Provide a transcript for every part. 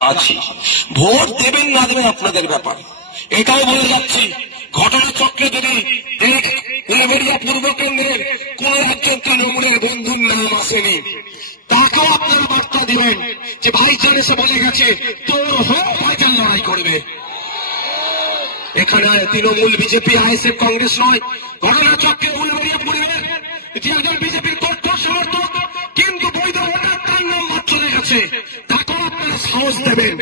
আছি। ভোট দেবেন না দেবেন আপনাদের ব্যাপার। এটাও বলে যাচ্ছি, ঘটনাচক্রে যদি উলুবেড়িয়া পূর্ব কেন্দ্রের কোন একজন তৃণমূলের বন্ধুর নাম আসেনি, তাকেও আপনারা বার্তা দিবেন যে ভাইচার এসে বলে গেছে তোর হোক ভাইচার লড়াই করবে। এখানে তৃণমূল, বিজেপি, আইএসএফ, কংগ্রেস নয়, ঘটনাচক্রে উলুবেড়িয়া পূর্বের যে একজন বিজেপির তথ্য সমর্থক কিন্তু বৈধ ভোটার তার নাম বাদ চলে গেছে, তাকেও আপনারা সাহস দেবেন।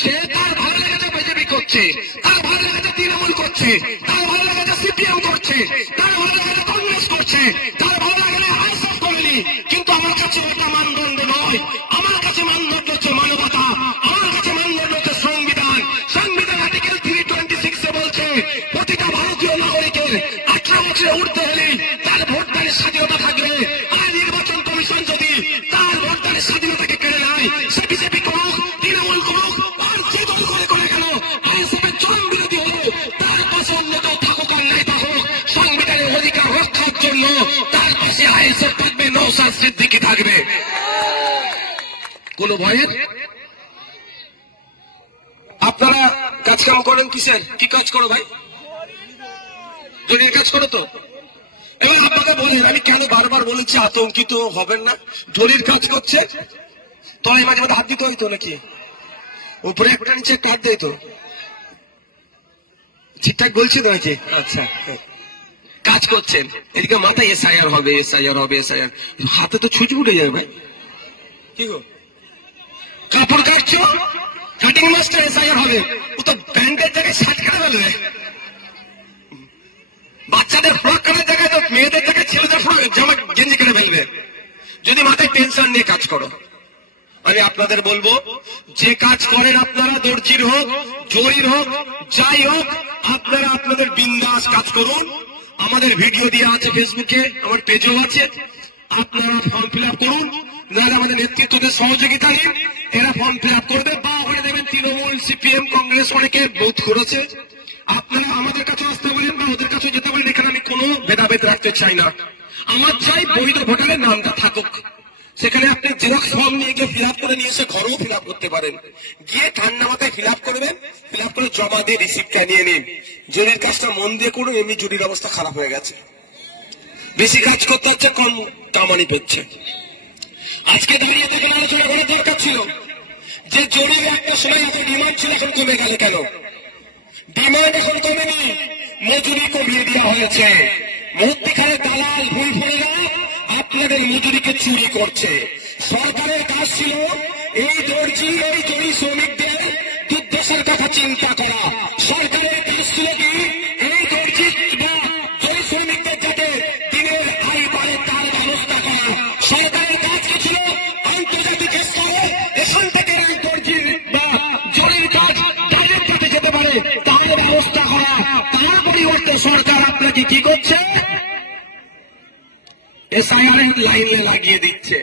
সে তার ভালো লেগেছে বিজেপি করছে, তার ভালো লেগেছে তৃণমূল করছে, তার ভালো লেগেছে সিপিএম করছে, তার ভালো লেগেছে কংগ্রেস করছে, তার ভালো লাগলে আইএসএফ করেনি। কিন্তু আমার কাছে এটা মানদণ্ড নয়, আমার কাছে মানদণ্ড হচ্ছে মানবতা, আমার কাছে মানদণ্ড হচ্ছে সংবিধান। সংবিধান আর্টিকেল 326 বলছে প্রতিটা ভারতীয় নাগরিকের 18 বছরে উঠতে হলে তার ভোটদানের স্বাধীনতা থাকবে। আর নির্বাচন কমিশন যদি তার ভোটদানের স্বাধীনতাকে কেড়ে নেয়, সে বিজেপি হোক, তৃণমূল হোক, আর যে দল করে করে গেল আইএসএফের চরম বিরোধী হল, তার পাশে অন্য কেউ থাকুক আর নাই থাকুক, সংবিধানের অধিকার রক্ষার জন্য তার পাশে আইএসএফ থাকবে, নওশাদ সিদ্দিকী থাকবে। কোন ভয়ের? আপনারা কাজকাম করেন কিসের? কি কাজ করো ভাই? জরির কাজ করো তো? এবার আপনাকে বলেন, আমি কেন বারবার বলেছি আতঙ্কিত হবেন না। জরির কাজ করছে, তলায় মাঝে মাঝে হাত দিতে হইতো নাকি? উপরে একটা নিচে কাট দেয় তো? ঠিকঠাক বলছি তো নাকি? আচ্ছা, কাজ করছেন, এদিকে মাথায় এসআইআর হবে, এসআইআর হবে, এসআইআর, হাতে তো ছুটি উঠে যাবে ভাই। কি গো, কাপড় কাটছো, কাটিং মাস্টার এসআইআর হবে, ও তো প্যান্টের জায়গায় শার্ট কেটে ফেলবে। বাচ্চাদের ফ্রক কাটার জায়গায় তো মেয়েদের জায়গায় ছেলেদের জামা গেঞ্জি কেটে ফেলবে। যদি মাথায় টেনশন নিয়ে কাজ করো, আমি আপনাদের বলবো, যে কাজ করেন আপনারা, দর্জির হোক, জরির হোক, যাই হোক, আপনারা আপনাদের বিন্দাস কাজ করুন। আমাদের ভিডিও দেওয়া আছে ফেসবুকে, আমার পেজও আছে, আপনারা ফর্ম ফিল আপ করুন। নাহলে আমাদের নেতৃত্বদের সহযোগিতা নিন, এরা ফর্ম ফিল আপ করবে, বা ওখানে দেবেন তৃণমূল, সিপিএম, কংগ্রেস অনেকে বুথ করেছে। আপনারা আমাদের কাছে আসতে বলেন বা ওদের কাছে যেতে বলেন, এখানে আমি কোনো ভেদাভেদ রাখতে চাই না। আমার চাই বৈধ ভোটারের নামটা থাকুক। সেখানে আপনি জেরক্স ফর্ম নিয়ে গিয়ে ফিল আপ করে নিয়ে এসে ঘরেও ফিল আপ করতে পারেন, গিয়ে ঠান্ডা মাথায় ফিল আপ করবেন, ফিল আপ করে জমা দিয়ে রিসিপ্টটা নিয়ে নিন। জরির কাজটা মন দিয়ে করুন, এমনি জরির অবস্থা খারাপ হয়ে গেছে, বেশি কাজ করতে হচ্ছে, কম কামানি পেচ্ছে। আজকে দাঁড়িয়ে থেকে আলোচনা করার দরকার ছিল যে জরির একটা সময় এত ডিমান্ড ছিল, এখন কমে গেল কেন? ডিমান্ড এখন কমেনি, মজুরি কমিয়ে দেওয়া হয়েছে। মধ্যিখানে দালাল ভুলফুলেরা আপনাদের মজুরিকে চুরি করছে। সরকারের কাজ ছিল এই দর্জি, এই জরি শ্রমিকদের দুর্দশার কথা চিন্তা করা। সরকারের কাজ ছিল কি এই দর্জি বা জরি শ্রমিকদের যাতে দিনের আয় পায় তার ব্যবস্থা করা। সরকারের কাজ কি ছিল আন্তর্জাতিক স্তরে এখান থেকে এই দর্জির বা জরির কাজ তাদের কাছে যেতে পারে তার ব্যবস্থা করা। তার পরিবর্তে সরকার আপনাকে কি করছে? এসআইআর লাইনে লাগিয়ে দিচ্ছে।